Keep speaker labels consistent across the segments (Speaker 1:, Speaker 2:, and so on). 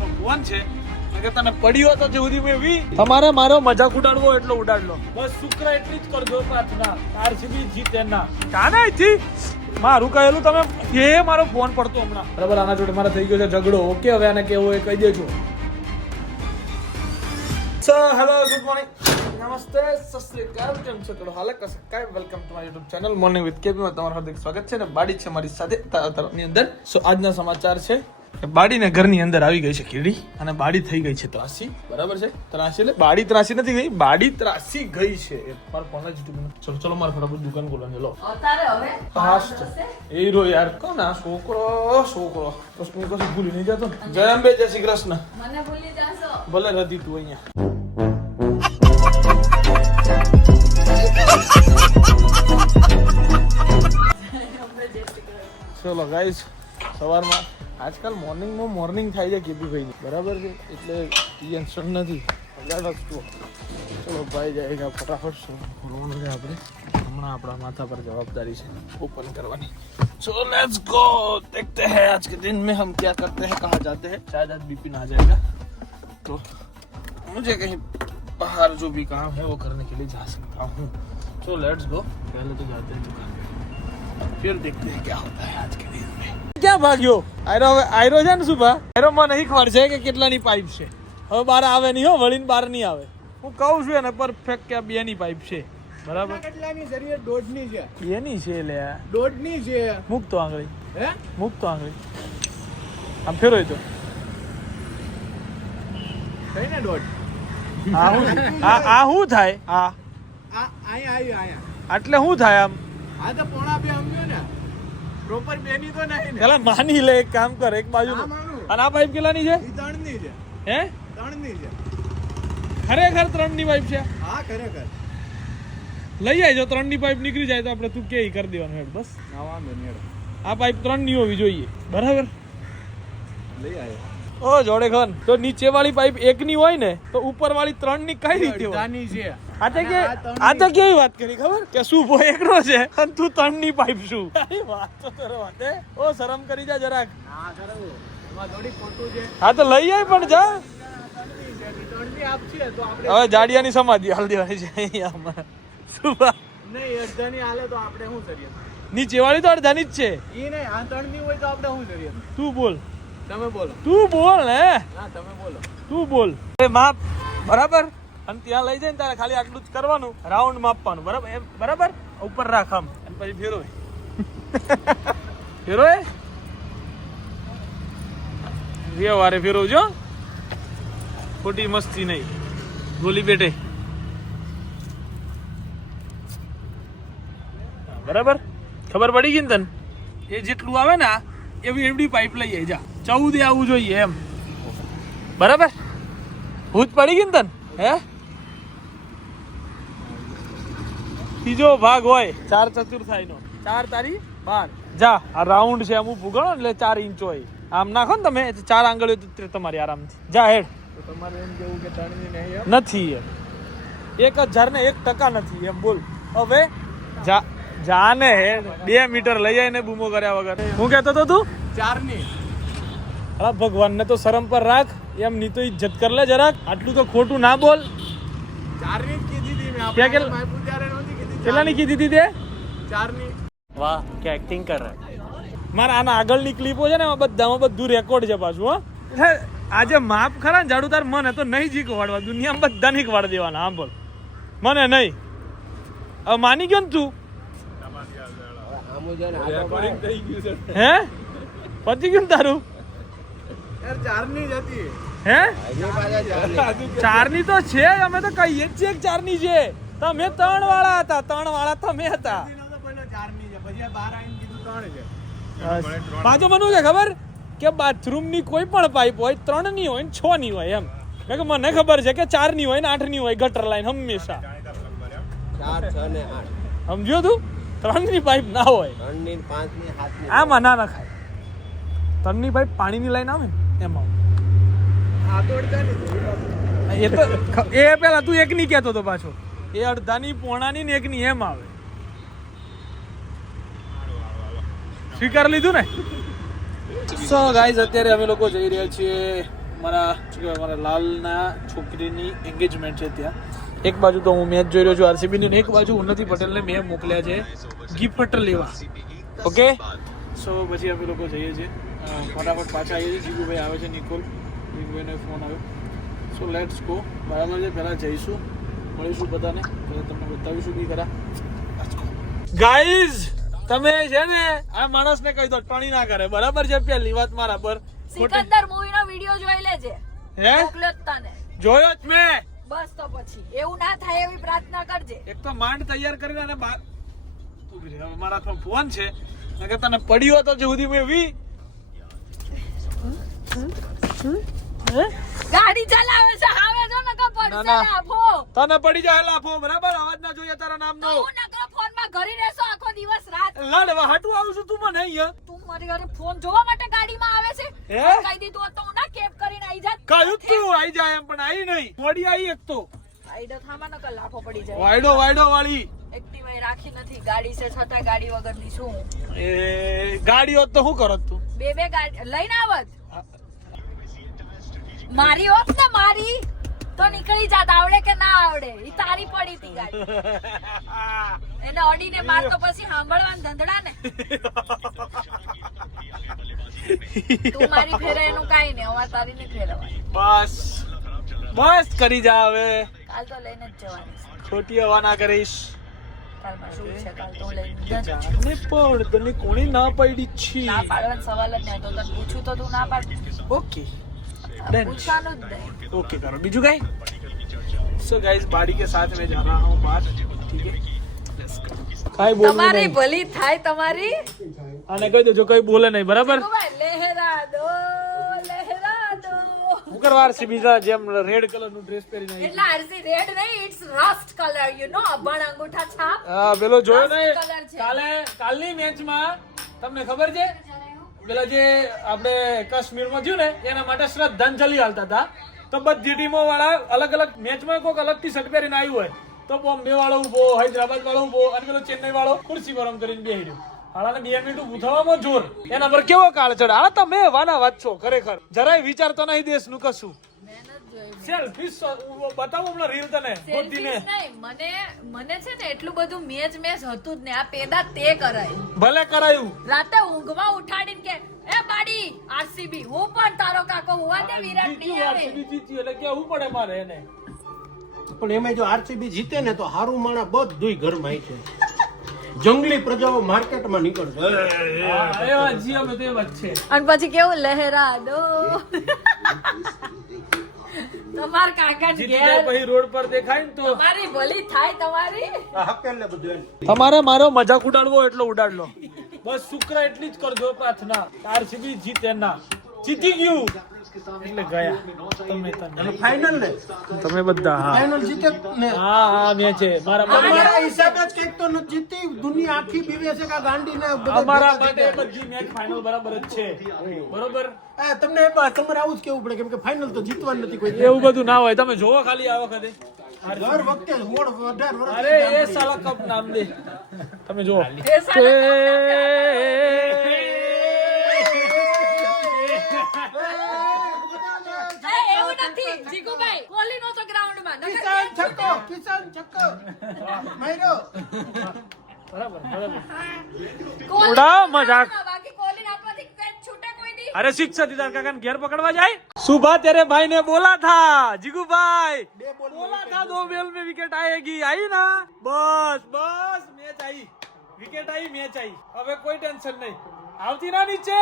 Speaker 1: તો છે. મેં કે તને પડ્યો તો જેવું મેં તમારે મારો મજાક ઉડાડવો એટલો ઉડાડ લો બસ શુક્ર એટલી જ કરજો પ્રાર્થના. આરસીબી જીતે ના. કાના અહીંથી? મારું કહેલું તમે એ મારો ફોન પડતો હમણાં. બરાબર, આના જોડે મારા થઈ ગયો છે ઝઘડો. ઓકે, હવે આને કેવું એ કહી દેજો. સર હેલો ગુડ મોર્નિંગ નમસ્તે સસ્રીકાલ કેમ છો? થોડો હાલક કસ કાય welcome to my YouTube channel morning with KP માં તમારું હાર્દિક સ્વાગત છે ને, બાડી છે મારી સાથે તરફની અંદર. સો આજના સમાચાર છે. બાડીને ઘરની અંદર આવી ગઈ છે કીડી અને બાડી થઈ ગઈ છે ત્રાસી. બરાબર છે? ત્રાસી એટલે બાડી ત્રાસી નથી ગઈ બાડી ત્રાસી ગઈ છે. મારો ફોન જ ચલો ચલો મારે ફટાફટ દુકાન ખોલવાની લો. એ રો યાર કોણ આ છોકરો? છોકરો. બસ શું કશું ભૂલી નહીં જતો જય અંબે જય શ્રી કૃષ્ણ.
Speaker 2: મને ભૂલી જાશો.
Speaker 1: ભલે રતી તું અહીંયા. ચલો ગાઈસ સવારમાં આજકાલ મોર્નિંગમાં મોર્નિંગ થાય છે કેપી ભાઈ બરાબર છે એટલે ટેન્શન નથી પગાર વસ્તુ ચલો ભાઈ જાય કે ફટાફટ શું ખોલવાનું છે આપણે હમણાં આપણા માથા પર જવાબદારી છે ઓપન કરવાની સો लेट्स गो देखते हैं आज के दिन में हम क्या करते हैं कहाँ जाते हैं शायद आज बीपी ना आ जाएगा तो मुझे कहीं बाहर जो भी काम है वो करने के लिए जा सकता हूँ सो लेट्स गो पहले तो जाते हैं दुकान पे फिर देखते हैं क्या होता है आज के दिन में ક્યાં ભાગ્યો? આયરો હવે આયરો છે ને સુભા આયરો માં નહીં ખબર છે કે કેટલાની પાઇપ છે? હવે બાર આવે નહીં હો વળીને બાર નહીં આવે. હું કહું છું એને પરફેક્ટ કે આ બેની પાઇપ છે. બરાબર?
Speaker 3: કેટલાની શરીર? દોઢની છે.
Speaker 1: બેની છે લે.
Speaker 3: દોઢની છે.
Speaker 1: મૂક તો આંગળી.
Speaker 3: હે?
Speaker 1: મૂક તો આંગળી. આમ ફેરો તો.
Speaker 3: કઈ ને દોઢ?
Speaker 1: આ હું આ આ શું થાય? આ.
Speaker 3: આ અહીંયા આયા આટલે
Speaker 1: એટલે શું થાય આમ?
Speaker 3: આ તો પોણા બે અમ્યો ને. પ્રોપર બેની તો નહીં ને.
Speaker 1: પેલા માની લે એક કામ કર એક બાજુ અને આ પાઇપ કેટલાની છે?
Speaker 3: ત્રણની છે.
Speaker 1: હે?
Speaker 3: ત્રણની છે.
Speaker 1: ખરેખર ત્રણની પાઇપ છે?
Speaker 3: હા ખરેખર.
Speaker 1: લઈ આવજો ત્રણની પાઇપ નીકળી જાય તો આપણે તું કે કરી દેવાનું હેડ બસ.
Speaker 3: ના વાંધો નહીં
Speaker 1: આ પાઇપ ત્રણની હોવી જોઈએ બરાબર?
Speaker 3: લઈ આવ્યો
Speaker 1: ઓ જોડે ખન. તો નીચે વાળી પાઇપ એક ની હોય ને તો ઉપર વાળી ત્રણની કઈ રીતે હોય?
Speaker 3: છે.
Speaker 1: આ તો કે
Speaker 3: આ
Speaker 1: તો કેવી વાત કરી ખબર? કે શું ભો એકનો છે અને તું તણની ની પાઇપ શું વાત તો તારો વાત ઓ શરમ કરી જા જરાક. હા તો લઈ આય પણ જા. હવે જાડિયાની સમાધિ હાલ દેવાની છે અહીંયા
Speaker 3: નહીં અડધાની હાલે તો આપણે શું કરીએ?
Speaker 1: નીચે વાળી તો અડધાની જ છે.
Speaker 3: એ નહીં આ ત્રણની હોય તો આપણે શું કરીએ?
Speaker 1: તું બોલ.
Speaker 3: તમે બોલો.
Speaker 1: તું બોલ ને
Speaker 3: ના તમે બોલો.
Speaker 1: તું બોલ. એ માપ બરાબર? અને ત્યાં લઈ જાય ને તારે ખાલી આટલું જ કરવાનું રાઉન્ડ માપવાનું. બરાબર? એમ બરાબર? ઉપર રાખ આમ. અને પછી ફેરો ફેરો વ્યવહારે ફેરવજો ખોટી મસ્તી નહીં. ગોલી બેટે બરાબર? ખબર પડી ગઈ ને તને? એ જેટલું આવે ને એવી એવડી પાઇપ લઈ આવી જા. ચૌદ આવવું જોઈએ એમ. બરાબર? ભૂત પડી ગઈ ને તને? હે? ત્રીજો ભાગ હોય. ચાર ચતુર્થાઈ નો ચાર તારી બાર. જા આ રાઉન્ડ છે અમુક ભૂગણો એટલે ચાર ઇંચ હોય. આમ નાખો ને તમે ચાર આંગળીઓ તમારી આરામથી. જા હેડ.
Speaker 3: તમારે એમ કેવું કે ત્રણની
Speaker 1: નથી એક હજાર ને એક ટકા નથી એમ બોલ. હવે? જા જાને હેડ. બે મીટર લઈ આવીને બૂમો કર્યા વગર. હું કહેતો તો તું?
Speaker 3: ચારની.
Speaker 1: અલા ભગવાનને તો શરમ પર રાખ. એમ ની તો ઇજ્જત કર લે જરાક. આટલું તો ખોટું ના બોલ.
Speaker 3: ચારની કીધી હતી મેં. આપણે
Speaker 1: કેટલાની કીધી હતી તે?
Speaker 3: ચારની.
Speaker 4: વાહ કે એક્ટિંગ કર રહા.
Speaker 1: મારા આના આગળની ક્લિપો છે ને એમાં બધામાં બધું રેકોર્ડ છે પાછું હા. આજે માપ ખરા ને જાડું તાર મને તો નહીં જીકવાડવા દુનિયામાં બધાને વાળ દેવાના આમ બોલ. મને નહીં. હવે માની ગયો ને તું? હે? પતી ગયું તારું? હે?
Speaker 3: ચારની.
Speaker 1: તો છે અમે તો કહીએ જ છે છીએ ચારની છે. તમે ત્રણ વાળા હતા ત્રણ વાળા તમે હતા.
Speaker 3: પછી ત્રણ છે.
Speaker 1: પાછું મને છે. ખબર? કે બાથરૂમની કોઈ પણ પાઇપ હોય ત્રણની હોય ને છ ની હોય એમ. કે મને ખબર છે કે ચારની હોય ને આઠની હોય ગટર લાઈન હંમેશા. સમજ્યો તું? ત્રણની પાઇપ ના હોય આમાં ના નખાય. ત્રણની પાઇપ પાણી ની લાઈન આવે ને એમાં.
Speaker 3: એ
Speaker 1: તો એ પેલા તું એક ની કહેતો હતો પાછો. એ અડધાની પોણાની ને એક ની એમ આવે. સ્વીકાર લીધું ને? સો ગાઈઝ અત્યારે અમે લોકો જઈ રહ્યા છીએ મારા, શું કહેવાય, મારા લાલના છોકરીની એન્ગેજમેન્ટ છે ત્યાં. એક બાજુ તો હું મેચ જોઈ રહ્યો છું આરસીબીની ને, એક બાજુ ઉન્નતિ પટેલને મેં મોકલ્યા છે ગિફ્ટ લેવા. ઓકે સો પછી અમે લોકો જઈએ છીએ. ફટાફટ પાછા આવીએ છીએ. જીગુભાઈ આવે છે, નિકોલ. જીગુભાઈનો ફોન આવ્યો. સો લેટ્સ ગો બરાબર છે? પહેલાં જઈશું. મળીશું બધાને. તમને બતાવીશું બી ખરા. ગાઈઝ તમે છે ને આ માણસને કહી દો ટણી ના કરે. બરાબર છે પેલી વાત મારા પર.
Speaker 2: સિકંદર મૂવી નો વીડિયો જોઈ લેજે.
Speaker 1: હે?
Speaker 2: મોકલ્યો તને.
Speaker 1: જોયો જ મેં.
Speaker 2: બસ તો પછી. એવું ના થાય એવી પ્રાર્થના કરજે.
Speaker 1: એક તો માંડ તૈયાર કરીને અને બા ઊભી રહે, મારા તો ફોન છે. નકર તને પડ્યો તો સુધી મેં વી
Speaker 2: ગાડી ચલાવે છે હવે જો નકો પડશે લાફો.
Speaker 1: તને પડી જાય લાફો બરાબર? અવાજ ના જોઈએ તારા નામનો.
Speaker 2: હું નકો ફોનમાં ઘરી રહેશો આખો દિવસ રાત?
Speaker 1: લડવા હાટુ આવું છું તું મને અહીંયા.
Speaker 2: તું મારી ઘરે ફોન જોવા માટે ગાડીમાં આવે છે?
Speaker 1: હે?
Speaker 2: કહી દીધું તો હું ના કેપ કરીને આવી જાત.
Speaker 1: કહ્યું તું આવી જાય એમ પણ આઈ નહીં. મોડી આવી એક તો.
Speaker 2: આઈડો થામા નકો લાફો પડી જાય.
Speaker 1: વાઈડો વાઈડો વાળી.
Speaker 2: એક્ટિવા રાખી નથી. ગાડી છે છતાં ગાડી વગરની ની શું
Speaker 1: એ ગાડીઓ તો શું કરત તું?
Speaker 2: બે બે ગાડી લઈને આવત. મારી હોત ને મારી. તો નીકળી જાત આવડે કે ના આવડે? ઈ તારી પડી હતી ગાડી. એને અડીને માર તો પછી સાંભળવાના ધંધડા ને. તું મારી ફેરે એનું કાઈ નહીં હવે તારી નહીં ફેરવાય.
Speaker 1: બસ. બસ કરી જા હવે.
Speaker 2: કાલ તો લઈને જ જવાની
Speaker 1: ખોટી હવા ના કરીશ. કોણી ના પડી છી?
Speaker 2: ના પાડવાનો સવાલ જ નહીં તો પૂછું તો તું ના પાડ.
Speaker 1: ઓકે. Done.
Speaker 2: પૂછવાનું જ નહીં
Speaker 1: ओके करो बीजू गाई सो गाइस बाड़ी के साथ में जा रहा हूँ बाहर ठीक है કાઈ બોલવું
Speaker 2: તમારી
Speaker 1: નહીં
Speaker 2: ભલી થાય તમારી
Speaker 1: આને કહી દેજો કઈ બોલે નહીં બરાબર
Speaker 2: લહેરા દો લહેરા દો
Speaker 1: હું કરવા છે બીજા જેમ રેડ કલર નું ડ્રેસ પહેરીને આવી
Speaker 2: એટલે આરસી રેડ નહીં it's rust colour you know અભણ અંગૂઠા છાપ
Speaker 1: હા પેલો જોયો
Speaker 2: Rust
Speaker 1: ને
Speaker 2: colour છે.
Speaker 1: કાલે કાલની મેચમાં તમને ખબર છે પેલા જે આપણે કાશ્મીરમાં થયું ને, એના માટે શ્રદ્ધાંજલિ હાલતા હતા. તો બધી ટીમો વાળા અલગ અલગ મેચમાં કોઈક અલગ ટી શર્ટ પહેરીને આવ્યું હોય, તો બોમ્બે વાળો ઊભો હૈદરાબાદ વાળો ઊભો અને પેલો ચેન્નઈ વાળો ખુરશી ગરમ કરીને બેહી રહ્યો. હાલાને બે મિનિટ ઊભું જોર. એના પર કેવો કાળ ચડે હાલા, તમે વાના વાત છો ખરેખર. જરાય વિચારતો નહીં દેશનું કશું. સેલ્ફી બતાવો હમણાં રીલ તને મોદીને
Speaker 2: મને મને છે ને એટલું બધું મેચ મેચ હતું જ ને આ પેદા તે કરાય.
Speaker 1: ભલે કરાયું.
Speaker 2: રાતે ઊંઘમાં ઉઠાડીને કે એ બાડી આરસીબી હું પણ તારો કાકો હોવા દે વિરાટ નહીં આવે.
Speaker 1: RCB જીત્યું એટલે કેવું પડે મારે એને?
Speaker 3: પણ એમાં જો આરસીબી જીતે ને તો હારું માણા બધુંય ઘરમાં છે જંગલી પ્રજાઓ માર્કેટમાં નીકળશે.
Speaker 1: એવા જ છે.
Speaker 2: અને પછી કેવું લહેરા દો તમાર કાકા
Speaker 1: જાય પછી રોડ પર દેખાય ને તો.
Speaker 2: તમારી ભલી થાય તમારી.
Speaker 3: હકેલ ને બધું
Speaker 1: તમારે મારો મજાક ઉડાડવો એટલો ઉડાડ લો બસ શુક્ર એટલી જ કરજો પ્રાર્થના. આરસીબી જીતે ના. જીતી ગયું. એટલે ગયા તમે તમે
Speaker 3: ફાઇનલ ને
Speaker 1: તમે બધા હા.
Speaker 3: ફાઇનલ જીતે ને?
Speaker 1: હા હા મેં છે. મારા
Speaker 3: અમારા હિસાબે જ કંઈક તો જીતી દુનિયા આખી બીવે છે કે આ ગાંડીને
Speaker 1: અમારા માટે બધી મેચ ફાઇનલ બરાબર જ છે. બરોબર?
Speaker 3: તમને તમારે આવું જ કેવું પડે કેમ કે ફાઇનલ તો જીતવાનું નથી કોઈ
Speaker 1: એવું બધું ના હોય. તમે જોવો ખાલી આ વખતે.
Speaker 3: દર વખતે હોળ અઢાર વર્ષ
Speaker 1: અરે એ સાલા કપ નામ દે. તમે જુઓ
Speaker 2: એ સાલા એ, એવું નથી જીગુભાઈ કોહલી માં
Speaker 3: કિસાન છક્કો કિસાન છક્કો માર્યો
Speaker 1: અરે શિક્ષા દીદાર કાકા ઘેર પકડવા જાય? સુભા ત્યારે ભાઈ ને બોલા થા જીગુભાઈ બોલા. થા દો મેલ મે વિકેટ આયેગી આઈ ના. બસ બસ મેચ આઈ. વિકેટ આવી મેચ આવી હવે કોઈ ટેન્શન નહીં. આવતી ના નીચે.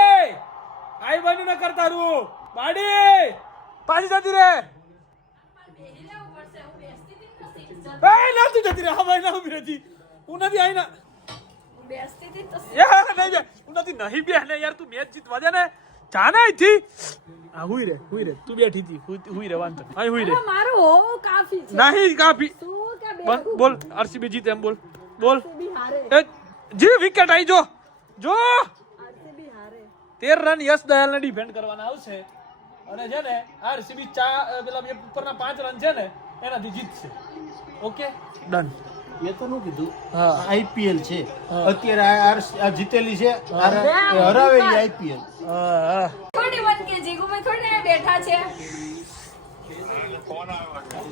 Speaker 1: આઈ બની ન કરતા રૂ. બાડી. પાછી જતી રે એ નથી જતી રે હા ભાઈ ના ઊભી રહેતી. હું નથી આઈ ના.
Speaker 2: હું બેસતી હતી ને તો
Speaker 1: યાર નહીં હું નથી નહીં બે ને યાર તું મેચ જીતવા દે ને. જા ને અહીંથી. હા હુઈ રે હુઈ રે. તું બેઠી હતી. હુઈ- રે વાંધો. અહીં હુઈ રે.
Speaker 2: મારું હોવું કાફી છે.
Speaker 1: નહીં કાફી. બોલ આરસીબી જીતે એમ બોલ. બોલ. એ જી વિકેટ આવી જો. જો.
Speaker 2: આરસીબી હારે.
Speaker 1: રન યશ દયાલને ડિફેન્ડ કરવાના આવશે. અને છે ને આરસીબી ચા પેલા ઉપરના પાંચ રન છે ને એનાથી જીતશે ઓકે? ડન
Speaker 3: એ તો નું કીધું.
Speaker 1: હા.
Speaker 3: આઈપીએલ છે.
Speaker 1: હા.
Speaker 3: અત્યારે આ જીતેલી છે. આ હરાવેલી આઈપીએલ
Speaker 2: થોડી વન કે જીગુભાઈ થોડી બેઠા છે.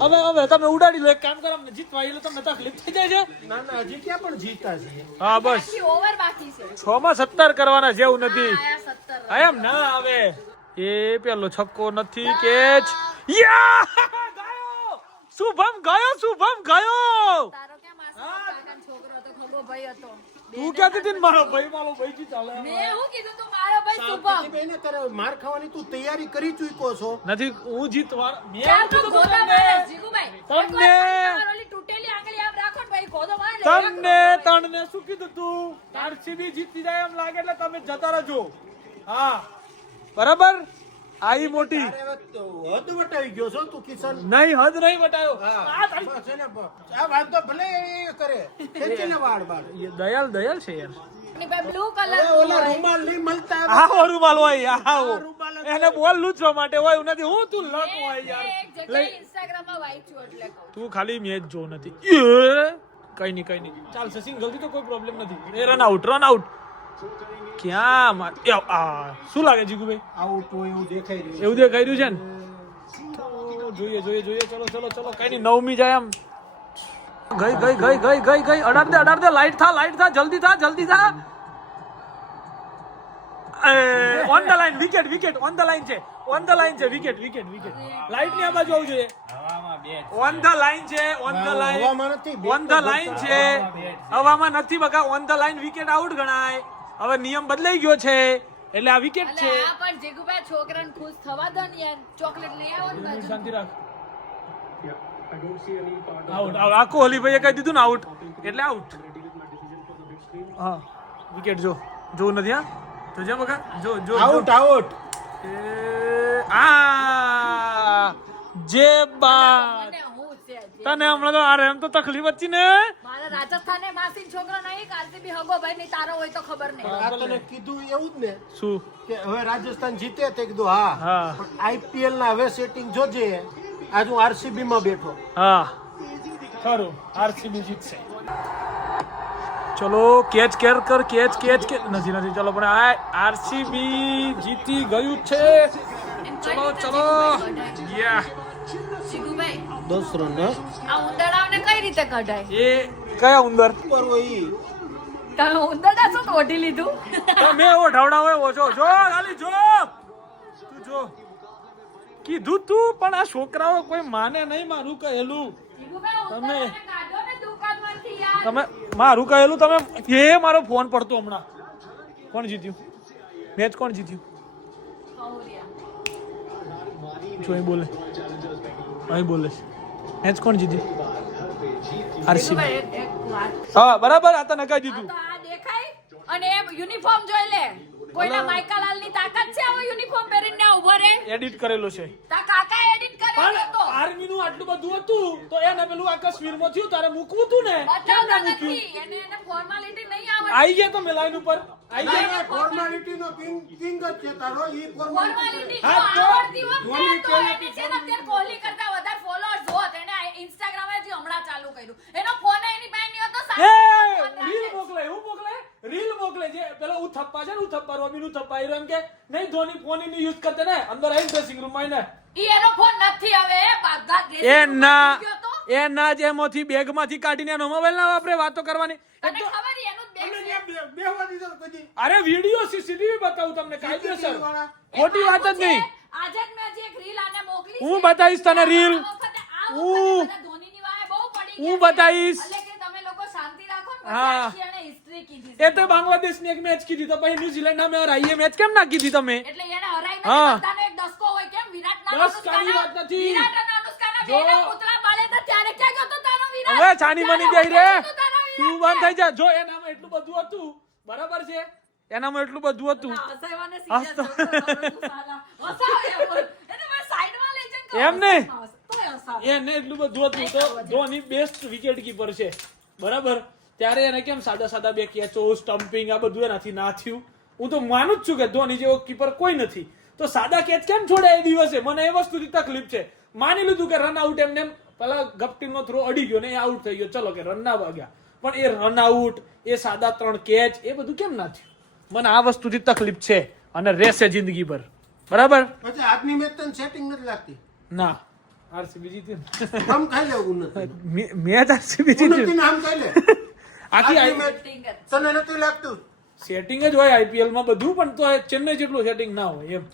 Speaker 1: હવે હવે તમે ઉડાડી લો. એક કામ કરો અમને જીતવા એટલે તમને તકલીફ થઈ જાય છે.
Speaker 3: ના ના હજી ક્યાં પણ જીતા છે.
Speaker 1: હા બસ.
Speaker 2: ઓવર બાકી છે.
Speaker 1: છ માં સત્તર કરવાના જેવું નથી.
Speaker 2: આયા સત્તર
Speaker 1: હા, એમ ના આવે. એ પેલો છક્કો નથી કેચ. યા! શુભમ ગયો શુભમ ગયો!
Speaker 2: તારો કેમ આસમાન છોકરો તો ખગો ભાઈ હતો.
Speaker 1: તું ક્યાંથી હતી મારો ભાઈ મારો ભાઈ જી ચાલે?
Speaker 2: મેં હું કીધું તું મારો ભાઈ શુભમ.
Speaker 3: બેને કરે માર ખાવાની તું તૈયારી કરી ચૂક્યો છો?
Speaker 1: નથી હું જીતવા મેં કીધું તમને.
Speaker 2: જીગુભાઈ.
Speaker 1: તમને-
Speaker 2: ઓલી તૂટેલી આંગળી આપ રાખો ને ભાઈ ગોદો મારી
Speaker 1: તમને તણને શું કીધું તું? આરસીબી જીતી જાય એમ લાગે એટલે તમે જતા રહેજો. હા. બરાબર? આઈ મોટી.
Speaker 3: તો હદ વટાવી ગયો છો તું કિશન.
Speaker 1: નહીં હદ નહીં
Speaker 3: વટાયો.
Speaker 1: આ
Speaker 3: આ વાંધો ભલે એ કરે. ખેંચીને વાળ બાળ
Speaker 1: એ દયાલ દયાલ છે યાર.
Speaker 2: ની ભાઈ blue colour
Speaker 3: ઓલા રૂમાલ નહીં મળતા
Speaker 1: આવો રૂમાલ હોય આવો. એને બોલ લૂછવા માટે હોય એવું નથી. હું તું લક હોય યાર.
Speaker 2: એક જગ્યાએ Instagram માં વાંચ્યું એટલે કહું.
Speaker 1: તું ખાલી મેચ જો નથી. કઈ નહીં કઈ નહીં. ચાલશે સિંગલથી તો કોઈ પ્રોબ્લેમ નથી. એ રન આઉટ રન આઉટ ક્યાં માર એ, આ શું લાગે જીગુભાઈ?
Speaker 3: આઉટ હોય એવું દેખાઈ રહ્યું
Speaker 1: એવું દેખાઈ રહ્યું છે ને? જોઈએ જોઈએ જોઈએ ચલો ચલો ચલો કઈ નહીં નવમી જાય એમ. ગઈ ગઈ ગઈ ગઈ ગઈ ગઈ અડાડ દે અડાડ દે લાઈટ થા લાઈટ થા જલ્દી થા જલ્દી થા. On the line wicket wicket on the line છે ઓન ધ લાઈન છે વિકેટ વિકેટ વિકેટ લાઈટની આ બાજુ આવવું જોઈએ. ઓન ધ લાઈન છે ઓન ધ લાઈન
Speaker 3: હવામાં નથી, બેટ
Speaker 1: ઓન ધ લાઈન છે. હવામાં નથી બકા on the line wicket out ગણાય. હવે નિયમ બદલાઈ ગયો છે. એટલે આ વિકેટ છે.
Speaker 2: આ પણ જીગુભાઈ છોકરાને ખુશ થવા દો ને યાર. ચોકલેટ લઈ આવો ને બાજુ.
Speaker 1: શાંતિ રાખ. આઉટ આઉટ આ કોહલીભાઈએ કહી દીધું ને આઉટ એટલે આઉટ હા. વિકેટ જો. જોવું નથી હા? તો જોજે બકા જો જો
Speaker 3: આઉટ આઉટ
Speaker 1: આ. જે બા
Speaker 2: જે.
Speaker 1: તને હમણાં તો આ એમ તો તકલીફ હતી ને.
Speaker 2: મારા રાજસ્થાને માસી છોકરો નહીં કાલથી બી હગો ભાઈ નહીં તારો હોય તો ખબર નહીં.
Speaker 3: આ તને કીધું એવું જ ને
Speaker 1: શું?
Speaker 3: કે હવે રાજસ્થાન જીતે તે કીધું હા.
Speaker 1: હા.
Speaker 3: આઈપીએલ ના હવે સેટિંગ જોજે. આજ હું આરસીબી માં બેઠો.
Speaker 1: હા. ખરું આરસીબી જીતશે. ચલો કેચ કેર કર કેચ કેચ કે નથી નથી ચલો પણ આ આરસીબી જીતી ગયું છે. ચલો ચલો. યા
Speaker 2: જીગુભાઈ
Speaker 3: દસ
Speaker 2: આ ઉંદરાવને કઈ રીતે કઢાય?
Speaker 1: એ કયા ઉંદર?
Speaker 3: પર હોય.
Speaker 2: તમે ઉંદરડા શું ઓઢી લીધું?
Speaker 1: તમે એવો ઢવડા હોય ઓછો જો ખાલી જો. તું જો. કીધું તું પણ આ છોકરાઓ કોઈ માને નહીં મારું કહેલું.
Speaker 2: યાર.
Speaker 1: તમે મારું કહેલું તમે એ મારો ફોન પડતો હમણાં. કોણ જીત્યું? મેચ કોણ જીત્યું? જો અહીં બોલે. અહીં બોલે મેચ કોણ જીધું આરસીબી હા બરાબર આ દીધું
Speaker 2: તો આ દેખાય અને એ યુનિફોર્મ જોઈ લે. કોઈના માઇકાલાલની તાકાત છે આવો યુનિફોર્મ પહેરીને ને ઊભો રે
Speaker 1: એડિટ કરેલો છે.
Speaker 2: તા કાકા એડિટ
Speaker 1: કરેલો
Speaker 2: તો.
Speaker 1: આર્મી નું આટલું બધું હતું તો એને પેલું આ કાશ્મીરમાં થયું તારે મૂકવું હતું ને? કેમ ના મૂક્યું?
Speaker 2: નથી એને એને ફોર્માલિટી નહીં આવડતી.
Speaker 1: આઈ ગયા તમે લાઈન ઉપર? આઈ ગયા?
Speaker 3: ફોર્માલિટી નો કિંગ કિંગ જ છે તારો, ઈ
Speaker 2: ફોર્માલિટી
Speaker 1: હા, તો
Speaker 3: ધોની
Speaker 2: તો
Speaker 3: પહેલે
Speaker 2: છે ને અત્યારે કોહલી કરતા વધારે ફોલોઅર્સ હોત. એને ઇન્સ્ટાગ્રામ એ હમણાં ચાલુ કર્યું. એનો ફોન એની પાસે નહીં હતો સાચી
Speaker 1: રીલ મોકલે એવું મોકલે રીલ જે પેલો ઉથપ્પા છે ને ઉથપ્પા થપ્પા રોબિન ઉથપ્પા એ રમ કે નહીં ધોની ફોનની યુઝ કરતે ને અંદર આવીને ડ્રેસિંગ રૂમમાં ને
Speaker 2: ઈ એનો ફોન નથી હવે એ બધા
Speaker 1: એ ના. એ ના જે એમાંથી બેગમાંથી કાઢીને એનો મોબાઈલ ના વાપરે વાતો કરવાની. અરે વીડિયો સીસીટીવી બતાવું તમને કાયદેસર. ખોટી વાત જ નહીં.
Speaker 2: આજે જ મેં હજી એક reel આને મોકલી
Speaker 1: હું બતાવીશ તને
Speaker 2: આ
Speaker 1: હું- હું બતાવીશ. હા.
Speaker 2: આખી એણે history કીધી
Speaker 1: એ
Speaker 2: છે.
Speaker 1: તો બાંગ્લાદેશની એક મેચ કીધી તો પછી ન્યુઝીલેન્ડ ના મેં હરાઈ મેચ કેમ ના કીધી તમે
Speaker 2: એટલે એને હરાઈને
Speaker 1: હા.
Speaker 2: એક દસકો હોય કેમ વિરાટના
Speaker 1: દસ કાની વાત નથી.
Speaker 2: વિરાટ અને અનુષ્કાના
Speaker 1: જો.
Speaker 2: પુતળા બાળે તો ત્યારે ક્યાં ગયો તો તારો વિરાટ?
Speaker 1: હવે છાની મની
Speaker 2: ત્યારે
Speaker 1: રે
Speaker 2: ગયો તો તારો
Speaker 1: તું બંધ થઈ જા જો એનામાં એટલું બધું હતું બરાબર છે એનામાં એટલું બધું હતું
Speaker 2: એમ
Speaker 1: નહીં. એને એટલું બધું હતું તો ધોની બેસ્ટ વિકેટ કીપર છે બરાબર? ત્યારે એને કેમ સાદા સાદા બે કેચો સ્ટમ્પિંગ આ બધું એનાથી ના થયું? હું તો માનું જ છું કે ધોની જેવો કીપર કોઈ નથી. તો સાદા કેચ કેમ છોડે એ દિવસે? મને એ વસ્તુથી તકલીફ છે. માની લીધું કે રન આઉટ એમને એમ પેલા ગપ્ટી નો થ્રો અડી ગયો ને એ આઉટ થઈ ગયો. ચલો કે રન ના વાગ્યા. પણ એ રન આઉટ એ સાદા ત્રણ કેચ એ બધું કેમ ના થયું? મને આ વસ્તુથી તકલીફ છે અને રહેશે જિંદગી ભર બરાબર?
Speaker 3: પછી આજની મેચ તને સેટિંગ નથી લાગતી?
Speaker 1: ના. આરસીબી જીતી.
Speaker 3: આમ ખાઈ લેવું નથી.
Speaker 1: મેચ આરસીબી જીતી.
Speaker 3: આમ ખાઈ લે.
Speaker 1: આખી
Speaker 3: આઈ તને નથી લાગતું?
Speaker 1: સેટિંગ જ હોય આઈપીએલમાં બધું પણ તો ચેન્નઈ જેટલું સેટિંગ ના હોય એમ.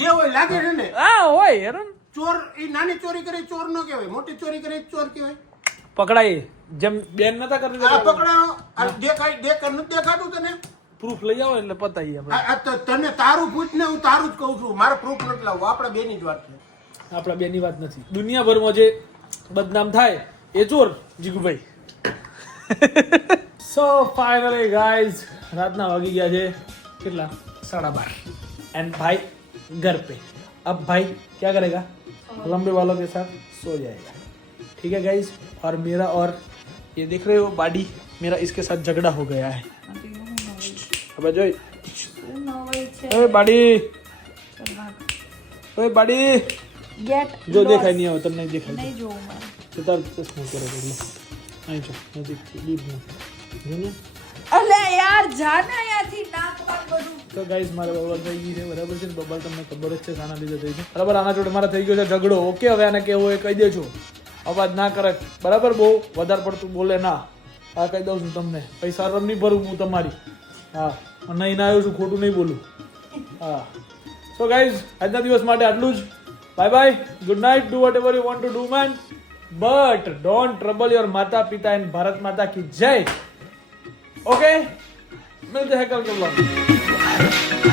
Speaker 3: જે હોય લાગે છે ને.
Speaker 1: હા હોય હેરાન
Speaker 3: ચોર એ નાની ચોરી કરે ચોર ન કહેવાય. મોટી ચોરી કરે ચોર કહેવાય.
Speaker 1: પકડાય. જેમ બેન નતા કરતી
Speaker 3: આ દેખાય દેખ નથી દેખાતું તને?
Speaker 1: પ્રૂફ લઈ આવો એટલે પતાઈએ આપણે.
Speaker 3: તને તારું પૂછ ને હું તારું જ કહું છું. મારે પ્રૂફ નથી લાવવું. આપણે બેની જ વાત છે.
Speaker 1: આપણા બેની વાત નથી દુનિયાભરમાં જે બદનામ થાય એ ચોર જીગુભાઈ સો ફાઇનલી ગાઈઝ રાતના વાગી ગયા છે કેટલા સાડા બાર એન્ડ ભાઈ घर पे अब भाई क्या करेगा लंबे वालों के साथ सो जाएगा ठीक है गाइज और मेरा और ये देख रहे हो बाडी मेरा इसके साथ झगड़ा हो गया है अब जो ओए बाडी ओए बाडी
Speaker 2: ગેટ
Speaker 1: જો દેખાય નહીં આવે તમને દેખાય
Speaker 2: નહીં મારે
Speaker 1: તો તાર ચશ્મા કરે એટલે અહીં જો નજીક દીપમાં જો ને?
Speaker 2: અલે યાર જાને અહીંયાથી નાક વાક બધું.
Speaker 1: તો ગાઈઝ મારે બબલ થઈ ગઈ છે બરાબર છે બબલ તમને ખબર જ છે શાના લીધે થઈ છે. બરાબર આના જોડે મારે થઈ ગયો છે ઝઘડો. ઓકે હવે આને કેવો એ કહી દેજો. અવાજ ના કરે. બરાબર બહુ વધારે પડતું બોલે ના. આ કહી દઉં છું તમને. પૈસા રમ નહીં ભરું હું તમારી. હા અને અહીં ના આવ્યો છું ખોટું નહીં બોલું. હા. સો ગાઈઝ આજના દિવસ માટે આટલું જ. Bye bye good night do what you want to do man but don't trouble your માતા પિતા એન્ડ ભારત માતા કી જય ઓકે મિલતે હૈ કલ કે